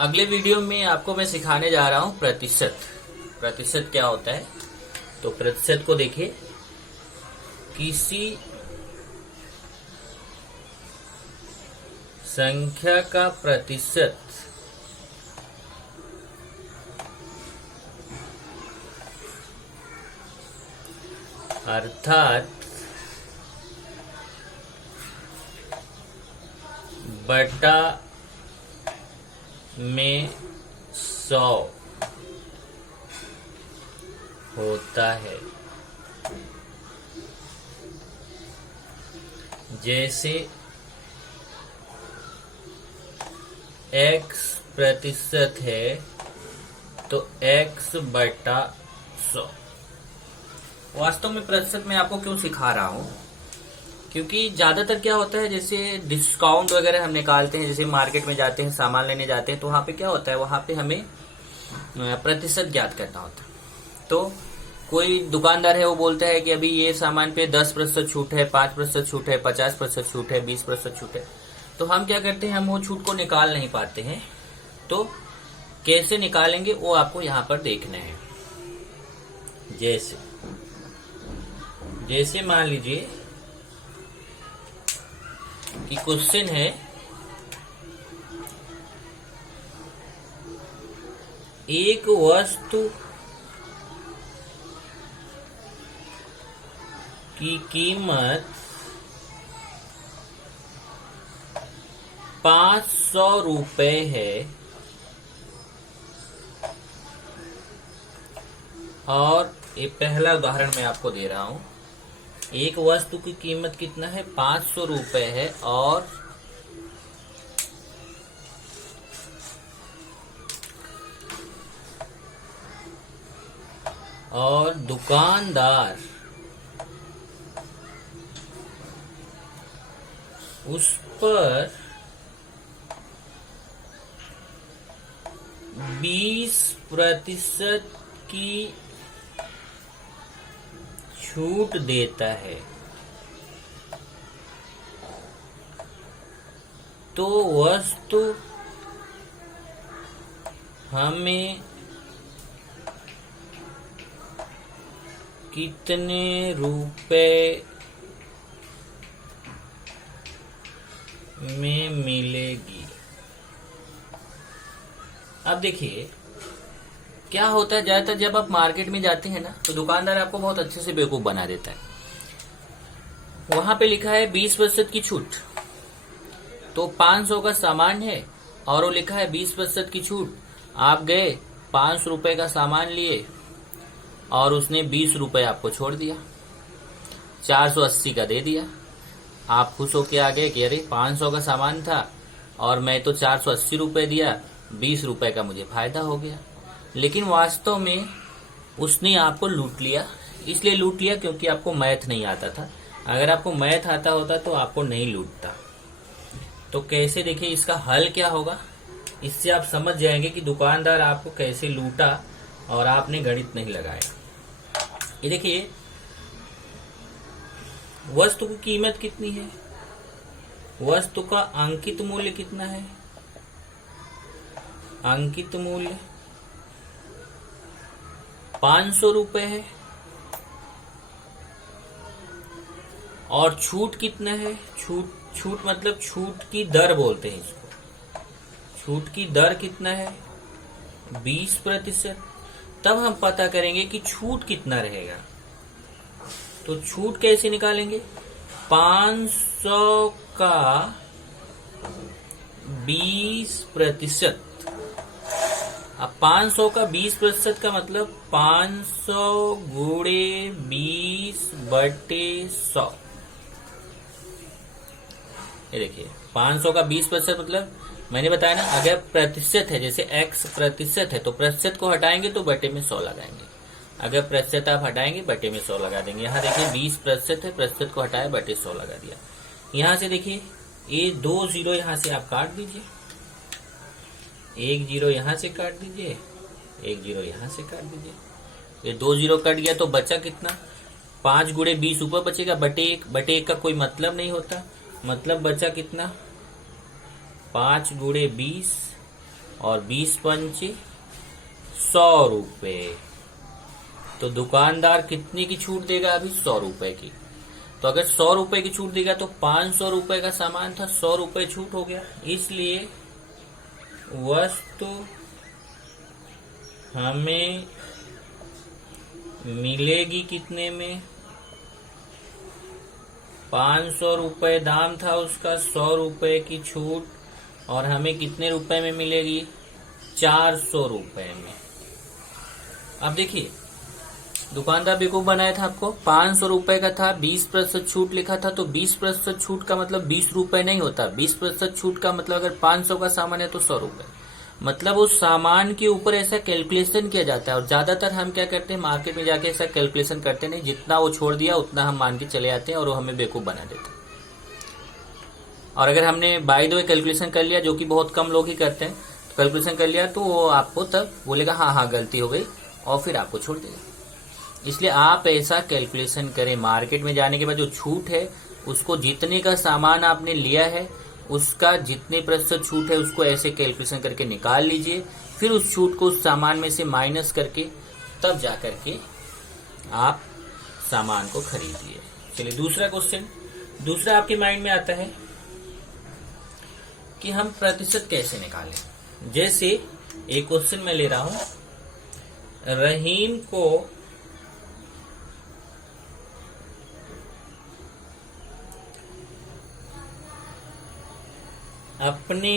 अगले वीडियो में आपको मैं सिखाने जा रहा हूं प्रतिशत। प्रतिशत क्या होता है, तो प्रतिशत को देखिए। किसी संख्या का प्रतिशत अर्थात बटा में 100 होता है। जैसे x प्रतिशत है तो x बटा 100। वास्तव में प्रतिशत मैं आपको क्यों सिखा रहा हूं, क्योंकि ज्यादातर क्या होता है, जैसे डिस्काउंट वगैरह हम निकालते हैं, जैसे मार्केट में जाते हैं, सामान लेने जाते हैं, तो वहां पे क्या होता है, वहां पे हमें प्रतिशत ज्ञात करना होता है। तो कोई दुकानदार है, वो बोलता है कि अभी ये सामान पे 10% छूट है, 5% छूट है, 50% छूट है, 20% छूट है। तो हम क्या करते हैं, हम वो छूट को निकाल नहीं पाते हैं। तो कैसे निकालेंगे वो आपको यहाँ पर देखना है। जैसे मान लीजिए कि क्वेश्चन है एक वस्तु की कीमत 500 रुपए है और ये पहला उदाहरण मैं आपको दे रहा हूं। एक वस्तु की कीमत कितना है, 500 रुपए है और दुकानदार उस पर 20% की छूट देता है। तो वस्तु हमें कितने रुपए में मिलेगी। अब देखिए क्या होता है, ज्यादातर जब आप मार्केट में जाते हैं ना, तो दुकानदार आपको बहुत अच्छे से बेवकूफ बना देता है। वहां पे लिखा है 20% की छूट, तो 500 का सामान है और वो लिखा है 20% की छूट। आप गए 500 रुपए का सामान लिए और उसने 20 रुपए आपको छोड़ दिया, 480 का दे दिया। आप खुश होके आ गए कि अरे 500 का सामान था और मैं तो 480 रुपए दिया, 20 रुपए का मुझे फायदा हो गया। लेकिन वास्तव में उसने आपको लूट लिया। इसलिए लूट लिया क्योंकि आपको मैथ नहीं आता था। अगर आपको मैथ आता होता तो आपको नहीं लूटता। तो कैसे, देखिए इसका हल क्या होगा, इससे आप समझ जाएंगे कि दुकानदार आपको कैसे लूटा और आपने गणित नहीं लगाया। ये देखिए वस्तु की कीमत कितनी है, वस्तु का अंकित मूल्य कितना है, अंकित मूल्य 500 रुपए है और छूट कितना है, छूट मतलब छूट की दर बोलते हैं इसको। छूट की दर कितना है, 20%। तब हम पता करेंगे कि छूट कितना रहेगा। तो छूट कैसे निकालेंगे, 500 का 20%। अब 500 का 20% का मतलब 500 गुणे 20/100। ये देखिए 500 का 20% मतलब मैंने बताया ना, अगर प्रतिशत है, जैसे x प्रतिशत है तो प्रतिशत को हटाएंगे तो बटे में 100 लगाएंगे। अगर प्रतिशत आप हटाएंगे बटे में 100 लगा देंगे। यहाँ देखिए 20% है, प्रतिशत को हटाया बटे 100 लगा दिया। यहाँ से देखिए ये 2 जीरो यहाँ से आप काट दीजिए, 1 जीरो यहाँ से काट दीजिए, 1 जीरो यहाँ से काट दीजिए। ये 2 जीरो कट गया तो बचा कितना, 5 गुणे 20 ऊपर बचेगा, बटे 1 का कोई मतलब नहीं होता। मतलब बचा कितना, 5 गुणे 20 और 20 पंचे 100 रुपये। तो दुकानदार कितने की छूट देगा? अभी 100 रुपए की। तो अगर 100 रुपए की छूट देगा तो 500 रुपए का सामान था, 100 रुपए छूट हो गया। इसलिए वस्तु हमें मिलेगी कितने में? 500 रुपए दाम था उसका, 100 रुपए की छूट, और हमें कितने रुपए में मिलेगी? 400 रुपए में। अब देखिए, दुकानदार बेवकूफ बनाया था आपको। 500 रुपए का था, 20% छूट लिखा था, तो 20% छूट का मतलब 20 रुपए नहीं होता। 20% छूट का मतलब अगर 500 का सामान है तो 100 रुपए। मतलब उस सामान के ऊपर ऐसा कैलकुलेशन किया जाता है। और ज्यादातर हम क्या करते हैं, मार्केट में जाके ऐसा कैलकुलेशन करते नहीं, जितना वो छोड़ दिया उतना हम मान के चले आते हैं और वो हमें बेवकूफ बना देते हैं। और अगर हमने बाय द वे कैलकुलेशन कर लिया, जो कि बहुत कम लोग ही करते हैं, तो कैलकुलेशन कर लिया तो वो आपको तब बोलेगा हाँ हाँ गलती हो गई, और फिर आपको छोड़ देगा। इसलिए आप ऐसा कैलकुलेशन करें, मार्केट में जाने के बाद जो छूट है उसको, जितने का सामान आपने लिया है उसका जितने प्रतिशत छूट है उसको ऐसे कैलकुलेशन करके निकाल लीजिए। फिर उस छूट को उस सामान में से माइनस करके तब जा करके आप सामान को खरीदिए। चलिए दूसरा क्वेश्चन। दूसरा आपके माइंड में आता है कि हम प्रतिशत कैसे निकालें। जैसे एक क्वेश्चन मैं ले रहा हूं, रहीम को अपने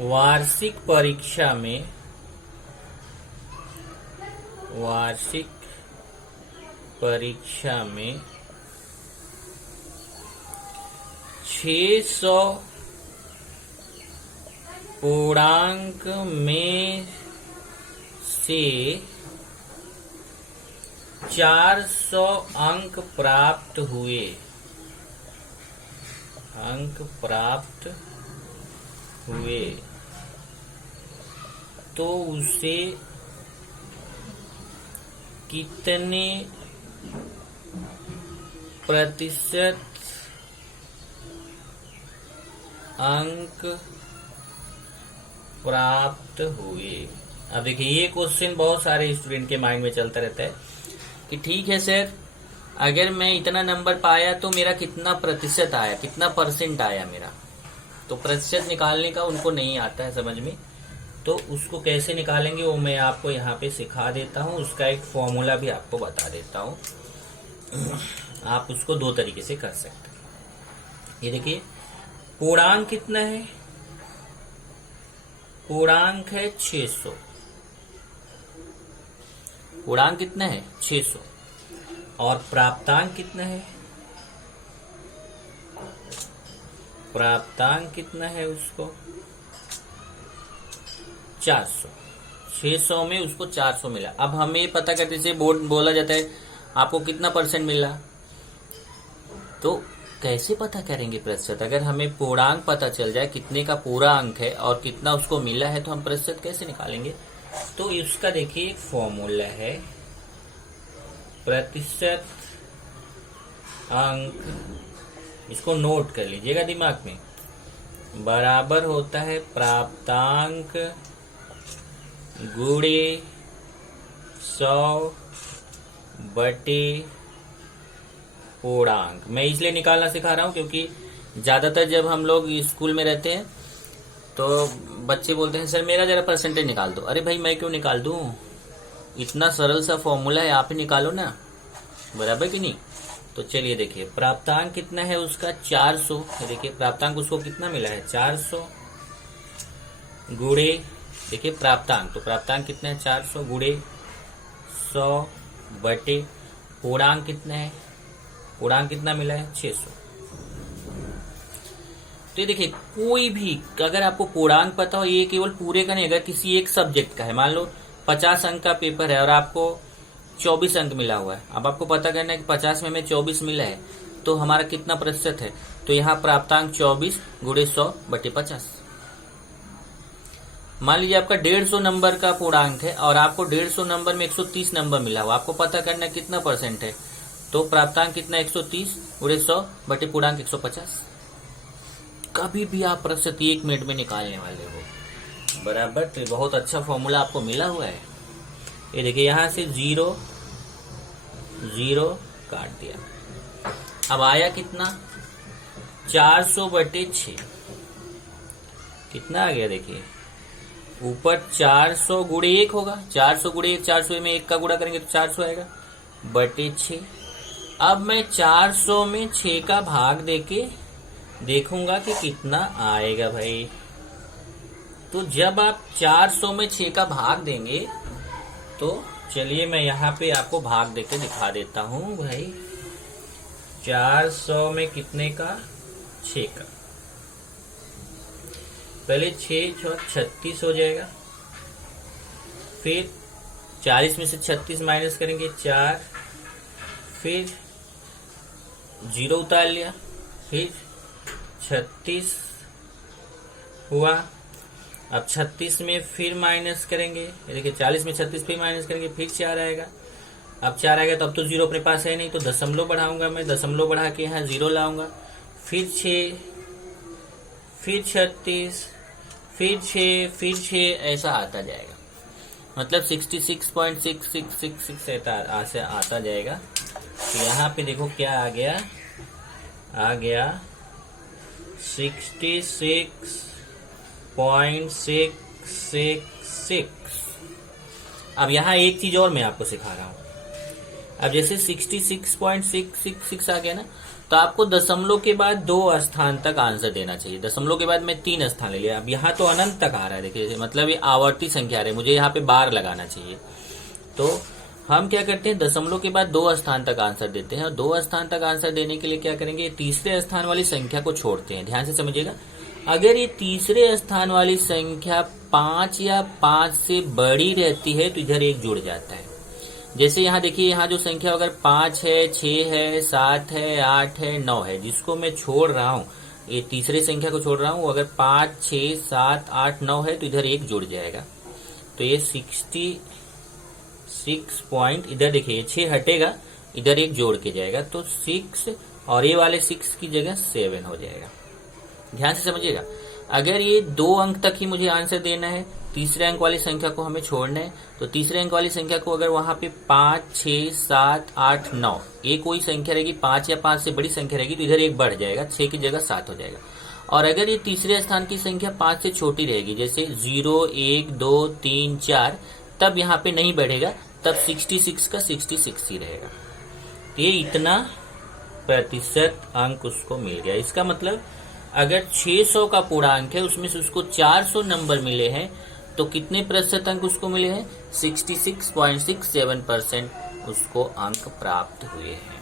वार्षिक परीक्षा में 600 पूर्णांक में से 400 अंक प्राप्त हुए तो उसे कितने प्रतिशत अंक प्राप्त हुए। अब देखिए, ये क्वेश्चन बहुत सारे स्टूडेंट के माइंड में चलता रहता है कि ठीक है सर, अगर मैं इतना नंबर पाया तो मेरा कितना प्रतिशत आया, कितना परसेंट आया मेरा। तो प्रतिशत निकालने का उनको नहीं आता है समझ में, तो उसको कैसे निकालेंगे वो मैं आपको यहाँ पे सिखा देता हूँ। उसका एक फॉर्मूला भी आपको बता देता हूँ। आप उसको दो तरीके से कर सकते हैं। ये देखिए, पूर्णांक कितना है? पूर्णांक है 600। पूर्णांक कितना है? 600। और प्राप्तांक कितना है? प्राप्तांक कितना है उसको? 400। 600 में उसको 400 मिला। अब हमें पता करते से बोर्ड बोला जाता है आपको कितना परसेंट मिला, तो कैसे पता करेंगे प्रतिशत? अगर हमें पूर्णांक पता चल जाए कितने का पूरा अंक है और कितना उसको मिला है, तो हम प्रतिशत कैसे निकालेंगे? तो इसका देखिए एक फॉर्मूला है, प्रतिशत अंक, इसको नोट कर लीजिएगा दिमाग में, बराबर होता है प्राप्तांक गुणे 100 बटे पूर्णांक। मैं इसलिए निकालना सिखा रहा हूं क्योंकि ज्यादातर जब हम लोग स्कूल में रहते हैं तो बच्चे बोलते हैं सर मेरा जरा परसेंटेज निकाल दो। अरे भाई मैं क्यों निकाल दूं, इतना सरल सा फॉर्मूला है, आप ही निकालो ना, बराबर कि नहीं। तो चलिए देखिए, प्राप्तांक कितना है उसका? 400। देखिए प्राप्तांक उसको कितना मिला है? 400 गुणे, देखिए प्राप्तांक, तो प्राप्तांक कितना है? 400 गुणे 100 बटे पूर्णांक कितना है? पूर्णांक कितना मिला है? 600। तो ये देखिए, कोई भी अगर आपको पूर्णांक पता हो, ये केवल पूरे का नहीं, अगर किसी एक सब्जेक्ट का है, मान लो 50 अंक का पेपर है और आपको 24 अंक मिला हुआ है। अब आपको पता करना है कि 50 में हमें 24 मिला है तो हमारा कितना प्रतिशत है। तो यहाँ प्राप्तांक 24 गुणे 100 बटे 50। मान लीजिए आपका 150 नंबर का पूर्णांक है और आपको 150 नंबर में 130 नंबर मिला हुआ, आपको पता करना है कितना परसेंट है। तो प्राप्तांक कितना? 130 गुणे 100 बटे पूर्णांक 150। कभी भी आप प्रतिशत 1 मिनट में निकालने वाले हो, बराबर। तो बहुत अच्छा फॉर्मूला आपको मिला हुआ है। ये देखिए यहाँ से 0 0 काट दिया, अब आया कितना 400/6। कितना आ गया देखिए, ऊपर 400 गुणे 1 होगा, 400 गुणे 1, 400 में 1 का गुणा करेंगे तो 400 आएगा बटे 6। अब मैं 400 में 6 का भाग देके देखूंगा कि कितना आएगा भाई। तो जब आप 400 में 6 का भाग देंगे तो चलिए मैं यहाँ पे आपको भाग देके दिखा देता हूँ भाई। 400 में कितने का, 6 का। पहले 6 36 हो जाएगा, फिर 40 में से 36 माइनस करेंगे 4, फिर 0 उतार लिया, फिर 36 हुआ। अब 36 में फिर माइनस करेंगे, ये देखिए 40 में 36 फिर माइनस करेंगे, फिर 4 आएगा। अब 4 आएगा तो अब तो 0 अपने पास है नहीं, तो दशमलव बढ़ाऊंगा मैं, दशमलव बढ़ा के यहाँ 0 लाऊंगा, फिर 6, फिर 36, फिर 6, फिर 6, ऐसा आता जाएगा। मतलब 66.6666 ऐसे आता जाएगा। तो यहाँ पे देखो क्या आ गया, 66.666। अब यहाँ एक चीज और मैं आपको सिखा रहा हूँ। अब जैसे 66.666 आ गया ना, तो आपको दशमलव के बाद 2 स्थान तक आंसर देना चाहिए। दशमलव के बाद मैं 3 स्थान ले लिया। अब यहाँ तो अनंत तक आ रहा है, देखिए मतलब ये आवर्ती संख्या आ रही है, मुझे यहाँ पे बार लगाना चाहिए। तो हम क्या करते हैं, दशमलव के बाद 2 स्थान तक आंसर देते हैं, और 2 स्थान तक आंसर देने के लिए क्या करेंगे, तीसरे स्थान वाली संख्या को छोड़ते हैं। ध्यान से समझिएगा, अगर ये तीसरे स्थान वाली संख्या 5 या 5 से बड़ी रहती है तो इधर 1 जुड़ जाता है। जैसे यहाँ देखिए, यहाँ जो संख्या अगर 5 है, 6 है, 7 है, 8 है, 9 है, जिसको मैं छोड़ रहा हूँ, ये तीसरे संख्या को छोड़ रहा हूँ, अगर 5, 6, 7, 8, 9 है तो इधर 1 जुड़ जाएगा। तो ये 66 पॉइंट, इधर देखिए 6 हटेगा, इधर 1 जोड़ के जाएगा, तो 6 और ये वाले 6 की जगह 7 हो जाएगा। ध्यान से समझिएगा, अगर ये 2 अंक तक ही मुझे आंसर देना है, तीसरे अंक वाली संख्या को हमें छोड़ना है, तो तीसरे अंक वाली संख्या को अगर वहां पे 5, 6, 7, 8, 9 एक कोई संख्या रहेगी, 5 या 5 से बड़ी संख्या रहेगी, तो इधर 1 बढ़ जाएगा, 6 की जगह 7 हो जाएगा। और अगर ये तीसरे स्थान की संख्या 5 से छोटी रहेगी, जैसे 0, 1, 2, 3, 4, तब यहाँ पे नहीं बढ़ेगा, तब 66 का 66 ही रहेगा। ये इतना प्रतिशत अंक उसको मिल गया। इसका मतलब अगर 600 का पूर्णांक है, उसमें से उसको 400 नंबर मिले हैं, तो कितने प्रतिशत अंक उसको मिले हैं, 66.67% उसको अंक प्राप्त हुए हैं।